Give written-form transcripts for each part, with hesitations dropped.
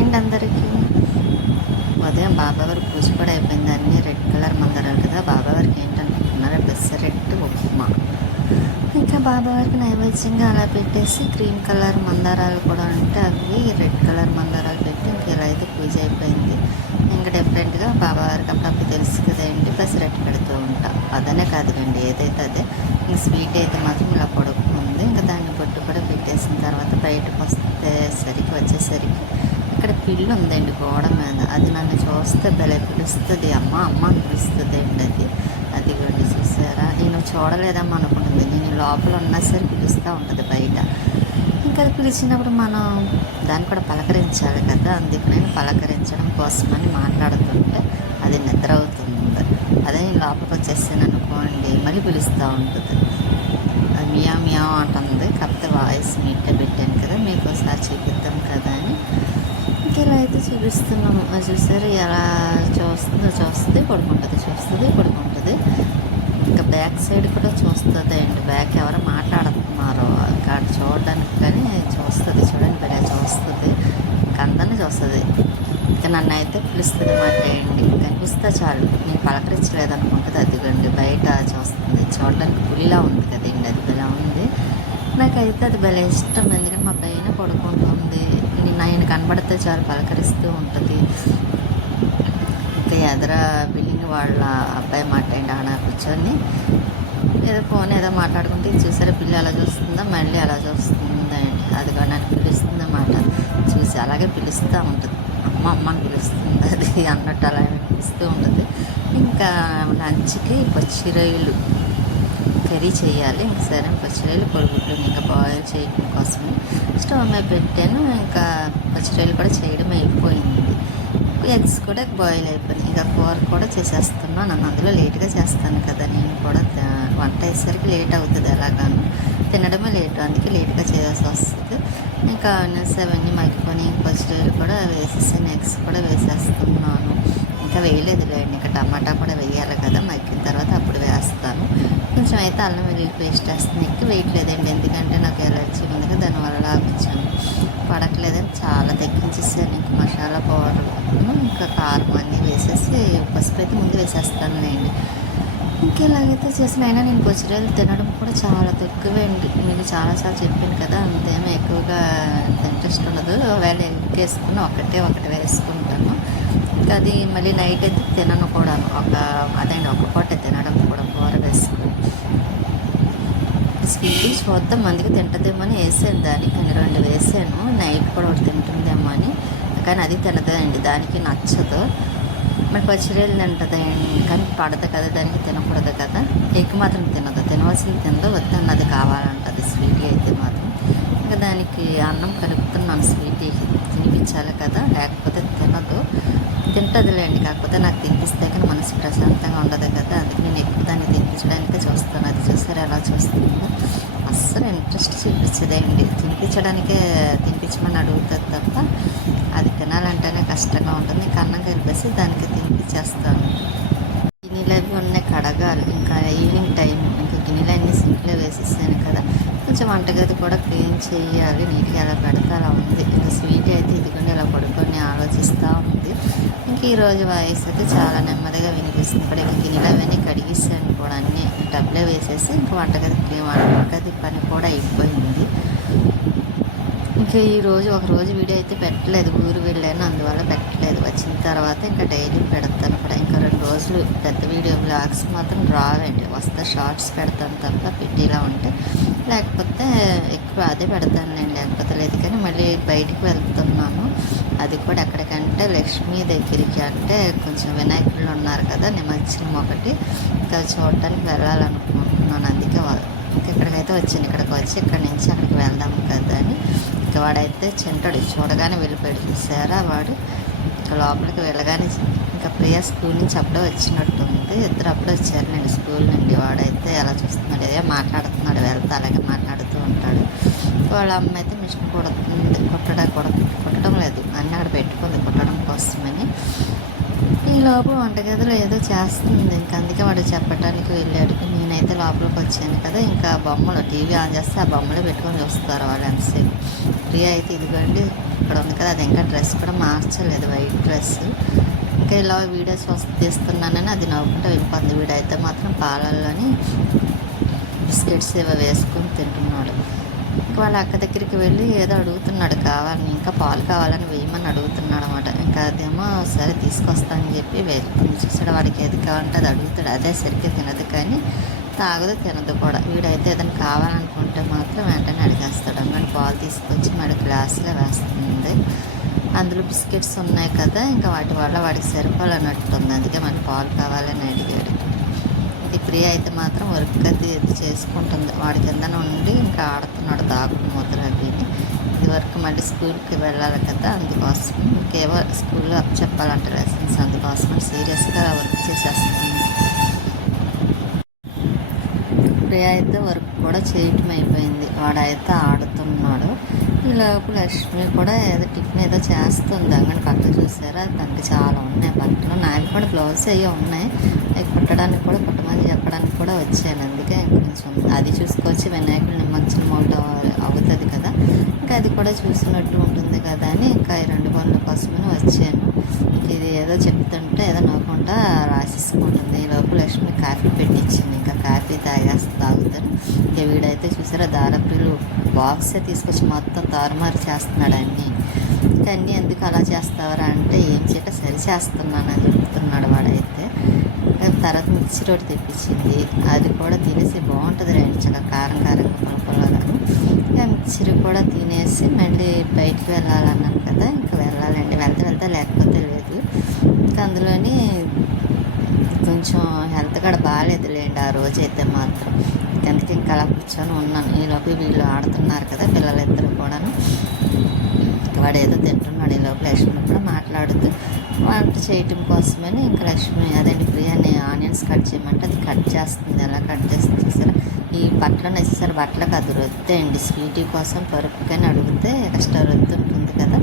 Hi అండి అందరికీ. ఉదయం బాబావారి పూజ కూడా అయిపోయింది. అన్నీ రెడ్ కలర్ మందారాలు కదా. బాబావారికి ఏంటనుకుంటున్నారా, పెసరెట్టు ఉప్మా. ఇంకా బాబావారికి నైవేద్యంగా అలా పెట్టేసి క్రీమ్ కలర్ మందారాలు కూడా ఉంటే అవి రెడ్ కలర్ మందారాలు పెట్టి ఇంక ఇలా అయితే పూజ అయిపోయింది. ఇంకా డిఫరెంట్గా బాబావారికి అప్పుడప్పుడు తెలుసు కదండి, పెసరెట్టు పెడుతూ ఉంటా. అదనే కాదులేండి, ఏదైతే అదే. ఇంక స్వీట్ అయితే మాత్రం ఇలా పొడుకుంది. ఇంకా దాన్ని బొట్టు కూడా పెట్టేసిన తర్వాత బయటకు వచ్చేసరికి ఇక్కడ పిల్లి ఉందండి గోడ మీద. అది నన్ను చూస్తే భలే పిలుస్తుంది, అమ్మ అమ్మ అని పిలుస్తుంది అండి. అదిగోండి చూసారా. నేను చూడలేదమ్మా అనుకుంటుంది. నేను లోపల ఉన్నా సరే పిలుస్తూ ఉంటుంది బయట. ఇంకా అది పిలిచినప్పుడు మనం దాన్ని కూడా పలకరించాలి కదా. అందుకు నేను పలకరించడం కోసమని మాట్లాడుతుంటే అది నిద్ర అవుతుంది. అదే నేను లోపలికి వచ్చేసాను అనుకోండి, మళ్ళీ పిలుస్తూ ఉంటుంది. అది మియా మియా అంటుంది. కాకపోతే వాయిస్ నీట్గా పెట్టాను కదా, మీకు ఒకసారి చూపిద్దాం కదా అని ఇలా అయితే చూపిస్తున్నాము. అది చూసారు ఎలా చూస్తుంది పడుకుంటుంది. ఇంకా బ్యాక్ సైడ్ కూడా చూస్తుంది అండి. బ్యాక్ ఎవరో మాట్లాడుతున్నారు ఇంకా చూడడానికి, కానీ చూస్తుంది. చూడండి భలే చూస్తుంది. ఇంకా అందరినీ చూస్తుంది. ఇంకా నన్ను అయితే పిలుస్తుంది మాట అండి. కనిపిస్తే చాలు, నేను పలకరించలేదు అనుకుంటుంది. అదిగండి బయట చూస్తుంది. చూడడానికి పులిలా ఉంది కదండి, అది భలే ఉంది. నాకైతే అది భలే ఇష్టం. ఎందుకంటే మా పైన పడుకుంటుంది. ఆయన కనబడితే చాలు పలకరిస్తూ ఉంటుంది. ఇంకా ఎదర బిల్డింగ్ వాళ్ళ అబ్బాయి మాట్లాడి ఆడ కూర్చొని ఏదో ఫోన్ ఏదో మాట్లాడుకుంటే చూసారా, పిల్లి అలా చూస్తుందా, మళ్ళీ అలా చూస్తుందండి. అది కూడా నాకు పిలుస్తుందన్నమాట. చూసి అలాగే పిలుస్తూ ఉంటుంది. అమ్మ అమ్మ అని పిలుస్తుంది అది అన్నట్టు అలా పిలుస్తూ ఉంటుంది. ఇంకా లంచ్కి పచ్చి రొయ్యలు కర్రీ చేయాలి. ఇంకా సరే పచ్చిరొయ్యలు కొడుగుడ్లు ఇంకా బాయిల్ చేయడం కోసమే స్టవ్ మీద పెట్టాను. ఇంకా పచ్చిరొయ్యలు కూడా చేయడం అయిపోయింది. ఎగ్స్ కూడా బాయిల్ అయిపోయింది. ఇంకా కూర కూడా చేసేస్తున్నాను. నన్ను అందులో లేట్గా చేస్తాను కదా, నేను కూడా వంట అయ్యేసరికి లేట్ అవుతుంది. ఎలాగాను తినడమే లేటు, అందుకే లేట్గా చేయాల్సి వస్తుంది. ఇంకా ఆనియన్స్ అవన్నీ మగ్గిపోయి పచ్చిరొయ్యలు కూడా వేసేసాను. ఎగ్స్ కూడా వేసేస్తున్నాను. ఇంకా వేయలేదులేండి, ఇంకా టమాటా కూడా వేయాలి కదా, మగ్గిన తర్వాత అప్పుడు వేస్తాను. కొంచెం అయితే అల్లం వెల్లుల్లి పేస్ట్ వేస్తాను. ఎక్కువ వేయట్లేదండి, ఎందుకంటే నాకు ఎలర్జీ ఉంది కదా, దానివల్ల కొంచెం పడట్లేదని చాలా తగ్గించేసాను. ఇంకా మసాలా పౌడర్ ఇంకా కారం అన్నీ వేసేసి పసుపు అయితే ముందు వేసేస్తానులేండి. ఇంకెలాగైతే చేసిన అయినా నేను పచ్చిరొయ్యలు తినడం కూడా చాలా తక్కువే అండి. మీకు చాలాసార్లు చెప్పాను కదా, అంతేమీ ఎక్కువగా ఇంట్రెస్ట్ ఉండదు. ఒకవేళ ఎగ్ వేసుకుని ఒకటి వేసుకుంటాను. ఇంకా అది మళ్ళీ నైట్ అయితే తినను కూడా. ఒక పూట తినడం కూడా కూర వేసుకుని స్వీట్ చూద్దాం మందికి తింటుందేమో అని వేసాను దానికి. కానీ 2 వేసాను. నైట్ కూడా ఒకటి తింటుందేమో అని, కానీ అది తినదండి, దానికి నచ్చదు. మరి పచ్చిరొయ్యలు తింటుందండి, కానీ పడదు కదా దానికి, తినకూడదు కదా. ఎగ్ మాత్రం తినదు, తినవలసింది తినదు, వద్దన్నది కావాలంటుంది స్వీట్ అయితే మాత్రం. ఇంకా దానికి అన్నం కలుపుతున్నాను, స్వీట్ తినిపించాలి కదా, లేకపోతే తినదు. తింటుందిలేండి, కాకపోతే నాకు తినిపిస్తే కానీ మనసు ప్రశాంతంగా ఉండదు కదా, అందుకే నేను ఎక్కువ దాన్ని తినిపించడానికే చూస్తాను. అది చూసారు ఎలా చూస్తుందో, అస్సలు ఇంట్రెస్ట్ చూపించదండి. తినిపించమని అడుగుతుంది తప్ప అది తినాలంటేనే కష్టంగా ఉంటుంది. ఇంకా అన్నం కలిపేసి దానికి తినిపించేస్తాను. గిన్నెలు అవి ఉన్నాయి కడగాలి, ఇంకా ఈవినింగ్ టైం. ఇంకా గిన్నెలు అన్నీ సింక్లో వేసేసాను కదా, కొంచెం వంటగది కూడా క్లీన్ చేయాలి. నీట్గా ఎలా పెడితే అలా ఉంది. ఇంకా స్వీట్ అయితే ఇదిగోండి ఇలా పడుకొని ఆలోచిస్తూ ఉంది. ఇంక ఈరోజు వాయిస్ అయితే చాలా నెమ్మదిగా వినిపిస్తుంది. ఇప్పుడు ఇంక గిన్నెలు అవన్నీ కడిగిస్తాను కూడా, అన్నీ టబ్లో వేసేసి ఇంకా వంటగది పని కూడా అయిపోయింది. ఇంకా ఈరోజు ఒకరోజు వీడియో అయితే పెట్టలేదు, ఊరు వెళ్ళాను అందువల్ల పెట్టలేదు. వచ్చిన తర్వాత ఇంకా డైలీ పెడతాను కూడా. ఇంకా 2 రోజులు పెద్ద వీడియో బ్లాగ్స్ మాత్రం రావండి, వస్తే షార్ట్స్ పెడతాను తప్ప పెట్టేలా ఉంటే, లేకపోతే ఎక్కువ అదే పెడతానులేండి, లేకపోతే లేదు. కానీ మళ్ళీ బయటికి వెళ్తున్నాను, అది కూడా ఎక్కడికంటే లక్ష్మీ దగ్గరికి. అంటే కొంచెం వినాయకులు ఉన్నారు కదా, నిమజ్జనం ఒకటి, ఇంకా చూడటానికి వెళ్ళాలనుకుంటున్నాను. అందుకే ఇక్కడికైతే వచ్చాను. ఇక్కడికి వచ్చి ఇక్కడి నుంచి అక్కడికి వెళ్దాం కదా అని. ఇంకా వాడైతే చింటాడు, చూడగానే వెళ్ళిపోయాడు. చూసారా వాడు. ఇంకా లోపలికి వెళ్ళగానే ఇంకా ప్రియా స్కూల్ నుంచి అప్పుడే వచ్చినట్టుంది. ఇద్దరు అప్పుడే వచ్చారు నేను స్కూల్ నుండి. వాడైతే ఎలా చూస్తున్నాడు, ఏదో మాట్లాడుతున్నాడు, వెళ్తే అలాగే మాట్లాడుతూ ఉంటాడు. వాళ్ళ అమ్మ అయితే మిషన్ కుడుతుంది, కుట్టడం లేదు, అన్నీ అక్కడ పెట్టుకుంది కుట్టడం కోసమని. ఈ లోపల వంటగదిలో ఏదో చేస్తుంది. ఇంకా అందుకే వాడు చెప్పడానికి వెళ్ళాడు. నేనైతే లోపలికి వచ్చాను కదా, ఇంకా బొమ్మలు టీవీ ఆన్ చేస్తే ఆ బొమ్మలు పెట్టుకొని చూస్తారు వాళ్ళు ఎంతసేపు. ప్రియ అయితే ఇదిగోండి ఇక్కడ ఉంది కదా, అది ఇంకా డ్రెస్ కూడా మార్చలేదు, వైట్ డ్రెస్. ఇంకా ఇలా వీడియోస్ తీస్తున్నానని అది నవ్వుకుంటూ వెళ్ళిపోతుంది. వీడైతే మాత్రం పాలల్లోని బిస్కెట్స్ ఏవో వేసుకొని తింటున్నాడు. ఇంకా వాళ్ళ అక్క దగ్గరికి వెళ్ళి ఏదో అడుగుతున్నాడు కావాలని, ఇంకా పాలు కావాలని వేయమని అడుగుతున్నాడు అనమాట. ఇంకా అదేమో సరే తీసుకొస్తానని చెప్పి వెళ్తుంది. చూసాడు, వాడికి ఏది కావాలంటే అది అడుగుతాడు. అదే సరిగ్గా తినదు, కానీ తాగదు, తినదు కూడా. వీడైతే ఏదైనా కావాలనుకుంటే మాత్రం వెంటనే అడిగేస్తాడు. అన్నమాట పాలు తీసుకొచ్చి మరి గ్లాసులో వేస్తుంది. అందులో బిస్కెట్స్ ఉన్నాయి కదా, ఇంకా వాటి వల్ల వాడికి సరిపోవాలన్నట్టుంది. అందుకే మనకి పాలు కావాలని అడిగాడు. ఇది ప్రియ అయితే మాత్రం వర్క్ అది చేసుకుంటుంది. వాడి కింద నుండి ఇంకా ఆడుతున్నాడు దాగుడు మూతలు అవి. ఇది వరకు మళ్ళీ స్కూల్కి వెళ్ళాలి కదా, అందుకోసం ఇంకేవో స్కూల్లో అప్ చెప్పాలంట లెసన్స్, అందుకోసం సీరియస్గా వర్క్ చేసేస్తుంది. ప్రియ అయితే వర్క్ కూడా చేయటం అయిపోయింది. వాడైతే ఆడుతున్నాడు. ఈ లోపు లక్ష్మి కూడా ఏదో టిఫిన్ ఏదో చేస్తుంది. అంగడి బట్టలు చూసారా, తనకి చాలా ఉన్నాయి బట్టలు. నావి కూడా బ్లౌజ్ అయ్యి ఉన్నాయి. అవి కుట్టడానికి కూడా కుట్టమని చెప్పడానికి కూడా వచ్చాను. అందుకే కొంచెం అది చూసుకొచ్చి వినాయకుడి నిమజ్జనం మూట అవుతుంది కదా, ఇంకా అది కూడా చూసినట్టు ఉంటుంది కదా అని ఇంకా ఈ 2 పనుల కోసమని వచ్చాను. ఇది ఏదో చెప్తుంటే ఏదో నవ్వకుండా రాసేసుకుంటుంది. ఈ లోపు లక్ష్మి కాఫీ పెట్టించింది. ఇంకా కాఫీ తాగుతాను. ఇంకా వీడైతే చూసారా, దారపులు బాక్సే తీసుకొచ్చి మొత్తం తారుమారు చేస్తున్నాడు అన్నీ. ఇంకా అన్నీ ఎందుకు అలా చేస్తావరా అంటే, ఏం చేయక సరి చేస్తున్నానని చెప్తున్నాడు వాడైతే. తర్వాత మిక్సీ రోటి తెప్పించింది, అది కూడా తినేసి బాగుంటుంది రండి, చాలా కారం కారంగా పులపులగాను. ఇంకా మిక్సీ కూడా తినేసి మళ్ళీ బయటికి వెళ్ళాలన్నాను కదా, ఇంకా వెళ్ళాలండి. వెళ్తే లేకపోతే లేదు. ఇంకా అందులోని కొంచెం హెల్త్ కూడా బాగాలేదులేండి ఆ రోజైతే మాత్రం. అందుకే ఇంకా అలా కూర్చొని ఉన్నాను. ఈలోపు వీళ్ళు ఆడుతున్నారు కదా పిల్లలిద్దరూ కూడాను. వాడు ఏదో తింటున్నాడు. ఈ లోపు లక్ష్మి కూడా మాట్లాడుతూ వంట చేయటం కోసమని ఇంకా లక్ష్మి అదండి ప్రియాని ఆనియన్స్ కట్ చేయమంటే అది కట్ చేస్తుంది. ఎలా కట్ చేస్తుంది చూసారా. ఈ బట్టలు నేసేసారు, బట్టలకు అది రొద్దే అండి, స్వీటీ కోసం పరుపుకని అడిగితే ఎక్స్ట్రా రొద్దు ఉంటుంది కదా,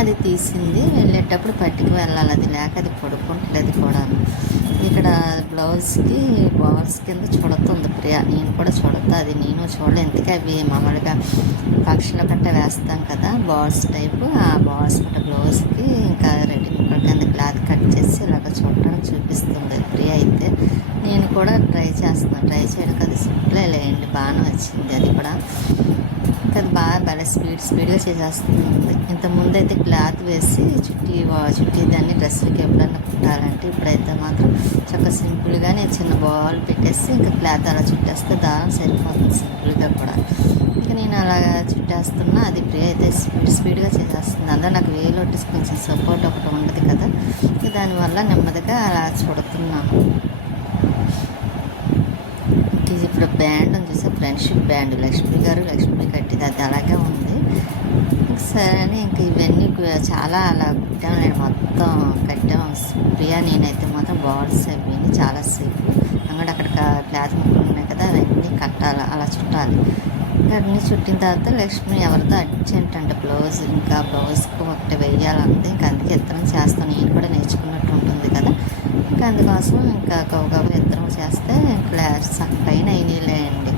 అది తీసింది. వెళ్ళేటప్పుడు పట్టుకు వెళ్ళాలి, అది లేక అది పడుకుంటలేదు కూడా. ఇక్కడ బ్లౌజ్కి బాల్స్ కింద చుడుతుంది ప్రియ. నేను కూడా చుడతా, అది నేను చూడలే. ఎందుకే అవి మామూలుగా పక్షుల కట్ట వేస్తాం కదా బాల్స్ టైపు, ఆ బాల్స్ కట్ట బ్లౌజ్కి ఇంకా రెడీ ముక్కల కింద క్లాత్ కట్ చేసి ఇలాగ చూడటానికి చూపిస్తుంది ప్రియ అయితే. నేను కూడా ట్రై చేస్తున్నాను. ట్రై చేయడానికి అది సింపులే లేండి, బాగానే వచ్చింది అది కూడా. ఇంకా అది బాగా భలే స్పీడ్గా చేసేస్తుంది. ఇంతకుముందు అయితే క్లాత్ వేసి చుట్టి దాన్ని డ్రెస్సులకి ఎప్పుడన్నా కుట్టాలంటే, ఇప్పుడైతే మాత్రం చక్కగా సింపుల్గానే చిన్న బాల్ పెట్టేసి ఇంకా క్లాత్ అలా చుట్టేస్తే దారం సరిపోతుంది సింపుల్గా కూడా. ఇంకా నేను అలా చుట్టేస్తున్నా, అది ప్రియ అయితే స్పీడ్గా చేసేస్తుంది. అందులో నాకు వేలోటి కొంచెం సపోర్ట్ ఒకటి ఉండదు కదా, దానివల్ల నెమ్మదిగా అలా చుడుతున్నాను. ఇది ఇప్పుడు బ్యాండ్ అని చూస్తే ఫ్రెండ్షిప్ బ్యాండ్ లక్ష్మి గారు లక్ష్మి కట్టింది, అది అలాగే ఉంది. సరే అని ఇంక ఇవన్నీ చాలా అలా కుట్టాము, నేను మొత్తం కట్టాము. ప్రియా నేనైతే మాత్రం బాల్స్ అవన్నీ చాలాసేపు అంగడి అక్కడ క్లాత్ ముక్కలు ఉన్నాయి కదా, అవన్నీ కట్టాలి, అలా చుట్టాలి. ఇంకా అన్నీ చుట్టిన తర్వాత లక్ష్మి ఎవరితో అర్జెంట్ అంటే బ్లౌజ్, ఇంకా బ్లౌజ్కి ఒకటి వేయాలంతే. ఇంకా అందుకే ఇద్దరం చేస్తాను, నేను కూడా నేర్చుకున్నట్టు ఉంటుంది కదా. ఇంకా అందుకోసం ఇంకా గబగబా ఇద్దరం చేస్తే క్లాస్ పైన అయినాయిలే అండి.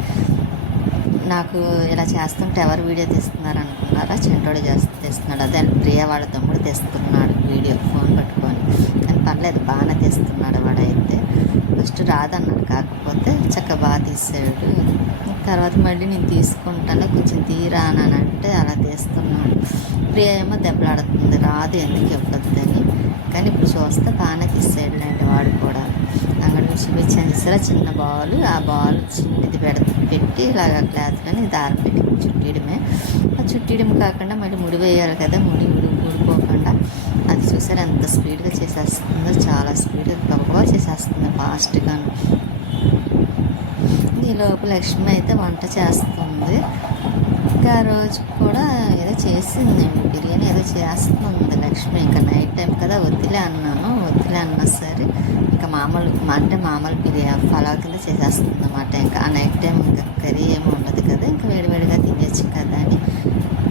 నాకు ఇలా చేస్తుంటే ఎవరు వీడియో తీస్తున్నారు అనుకున్నారా, చెంటోడు తీస్తున్నాడు. అదే ప్రియ వాళ్ళ తమ్ముడు తీస్తున్నాడు వీడియో ఫోన్ పట్టుకొని. కానీ పర్లేదు బాగానే తీస్తున్నాడు వాడైతే. ఫస్ట్ రాదన్నాడు, కాకపోతే చక్కగా బాగా తీసాడు. తర్వాత మళ్ళీ నేను తీసుకుంటాను, కొంచెం తీరా అని అంటే అలా తీస్తున్నాడు. ప్రియ ఏమో దెబ్బలాడుతుంది, రాదు ఎందుకు ఇవ్వద్దని. కానీ ఇప్పుడు చూస్తే బాగానే తీసాడులేండి వాడు కూడా. అంగడి చూపించాను చూసారా, చిన్న బాల్, ఆ బాల్ చిన్నది పెట్టి ఇలాగ క్లాత్ కానీ దారం పెట్టి చుట్టియడమే. ఆ చుట్టియడం కాకుండా మళ్ళీ ముడి వేయాలి కదా, ఊడిపోకుండా. అది చూసారా ఎంత స్పీడ్గా చేసేస్తుందో, చాలా స్పీడ్గా గబగబా చేసేస్తుంది ఫాస్ట్గాను. ఈ లోపు లక్ష్మి అయితే వంట చేస్తుంది. ఇంకా ఆ రోజు కూడా ఏదో చేసిందండి, బిర్యానీ ఏదో చేస్తుంది లక్ష్మి. ఇంకా నైట్ టైం కదా వద్దులే అన్నా సరే ఇంకా మామూలు బిర్యానీ పలావ్ కింద చేసేస్తుంది అన్నమాట. ఇంకా ఆ నైట్ టైం ఇంకా కర్రీ ఏమి ఉండదు కదా, ఇంకా వేడివేడిగా తినేచ్చు కదా అని.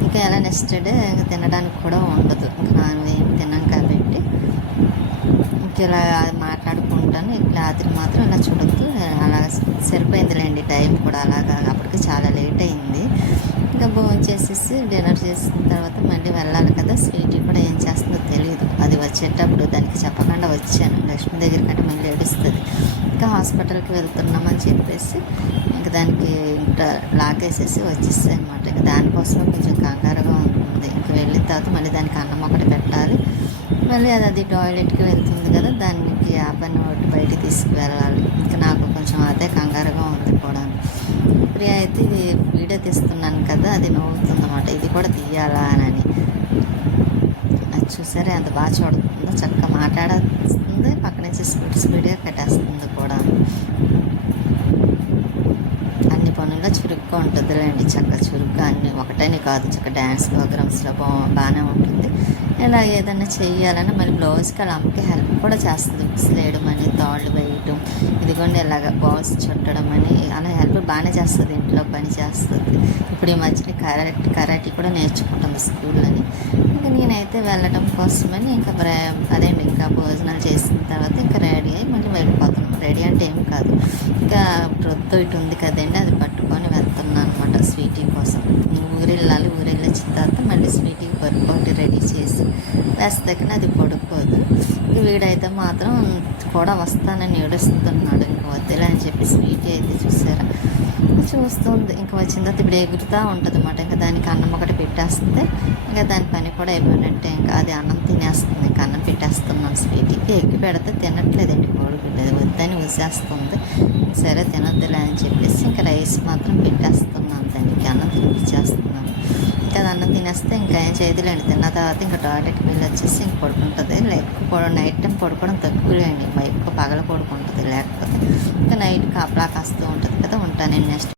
ఇంకా ఎలా నెక్స్ట్ డే ఇంకా తినడానికి కూడా ఉండదు, ఇంకా నాన్ ఏం తిన్నాం కాబట్టి ఇంక ఇలా మాట్లాడుకుంటాను. ఇప్పుడు రాత్రి మాత్రం ఇలా చూడొద్దు, అలా సరిపోయిందిలేండి టైం కూడా. అలాగా అప్పటికి చాలా లేట్ అయింది. ఇంకా భోజనం చేసేసి డిన్నర్ చేసిన తర్వాత మళ్ళీ వెళ్ళాలి కదా. స్వీటీ కూడా ఏం చేస్తుందో తెలియదు. అది వచ్చేటప్పుడు దానికి చెప్పకుండా వచ్చాను. లక్ష్మి దగ్గరికంటే మళ్ళీ ఏడుస్తుంది. ఇంకా హాస్పిటల్కి వెళ్తున్నామని చెప్పేసి ఇంకా దానికి ఇంకా లాగేసేసి వచ్చేస్తాయి అనమాట. ఇంకా దానికోసమే కొంచెం కంగారుగా ఉంటుంది. ఇంక వెళ్ళిన తర్వాత మళ్ళీ దానికి అన్నం ఒకటి పెట్టాలి. మళ్ళీ అది టాయిలెట్కి వెళ్తుంది కదా, దానికి ఆ పని ఒకటి బయటికి తీసుకువెళ్ళాలి. ఇంకా నాకు కొంచెం అదే కంగారుగా ఉంది కూడా. ప్రియ అయితే ఇది వీడియో తీస్తున్నాను కదా, అది నవ్వుతుందన్నమాట. ఇది కూడా తీయాలా అని. అది చూసారే ఎంత బాగా చూడుతుందో, చక్కగా మాట్లాడేస్తుంది, పక్క నుంచి స్పీడ్గా కట్టేస్తుంది కూడా. అన్ని పనుల్లో చురుగ్గా ఉంటుందిలేండి, చక్కగా చురుగ్గా అన్ని ఒకటేని కాదు, చక్కగా డ్యాన్స్ ప్రోగ్రామ్స్లో బాగానే ఉంటుంది. ఇలా ఏదైనా చెయ్యాలని మళ్ళీ బ్లౌజ్కి అలా అమ్మకి హెల్ప్ కూడా చేస్తుంది. బుక్స్ వేయడం అని, తాళ్ళు వేయటం, ఇదిగోండి ఇలాగ బాల్స్ చుట్టడం అని, అలా హెల్ప్ బాగానే చేస్తుంది. ఇంట్లో పని చేస్తుంది. ఇప్పుడు ఈ మధ్యన కరాటీ కూడా నేర్చుకుంటుంది స్కూల్లోని. ఇంకా నేనైతే వెళ్ళటం కోసమని ఇంకా అదేండి ఇంకా భోజనాలు చేసిన తర్వాత ఇంకా రెడీ అయ్యి మళ్ళీ వెళ్ళిపోతున్నాం. రెడీ అంటే ఏం కాదు, ఇంకా రొద్దు ఇటు ఉంది కదండి, అది పట్టుకొని వెళ్తున్నాను అనమాట స్వీటీ కోసం. ఊరెళ్ళాలి. ఊరెళ్ళొచ్చిన తర్వాత మళ్ళీ స్వీటీకి పరుకోటి రెడీ చేసి వేస్తాకని అది పడుకోదు. వీడైతే మాత్రం కూడా వస్తానని ఏడుస్తున్నాడు. ఇంకా వద్దులే అని చెప్పి స్వీటీ అయితే చూసారా చూస్తుంది. ఇంకా వచ్చిన తర్వాత ఇప్పుడు ఎగురుతూ ఉంటుంది అన్నమాట. ఇంకా దానికి అన్నం ఒకటి పెట్టేస్తే ఇంకా దాని పని కూడా అయిపోయినట్టే. ఇంకా అది అన్నం తినేస్తుంది. ఇంకా అన్నం పెట్టేస్తున్నాను స్వీటీకి. ఎగ్గి పెడితే తినట్లేదండి, కోడిగుడ్లేదు వద్దని ఊసేస్తుంది. సరే తినొద్దులే అని చెప్పేసి ఇంకా రైస్ మాత్రం పెట్టేస్తున్నాను దానికి, అన్నం తినిపించేస్తున్నాను. ఇంకా అది అన్నం తినేస్తే ఇంకా ఏం చేయదులేండి. తిన్న తర్వాత ఇంకా టాయిలెట్కి వెళ్ళి వచ్చేసి ఇంక పడుకుంటుంది. లేకపోతే నైట్ టైం పడుకోవడం తక్కువలేండి, ఎక్కువ పగల పడుకుంటుంది. లేకపోతే ఇంకా నైట్ కాపలా కాస్తూ ఉంటుంది కదా. ఉంటాను నేను నెక్స్ట్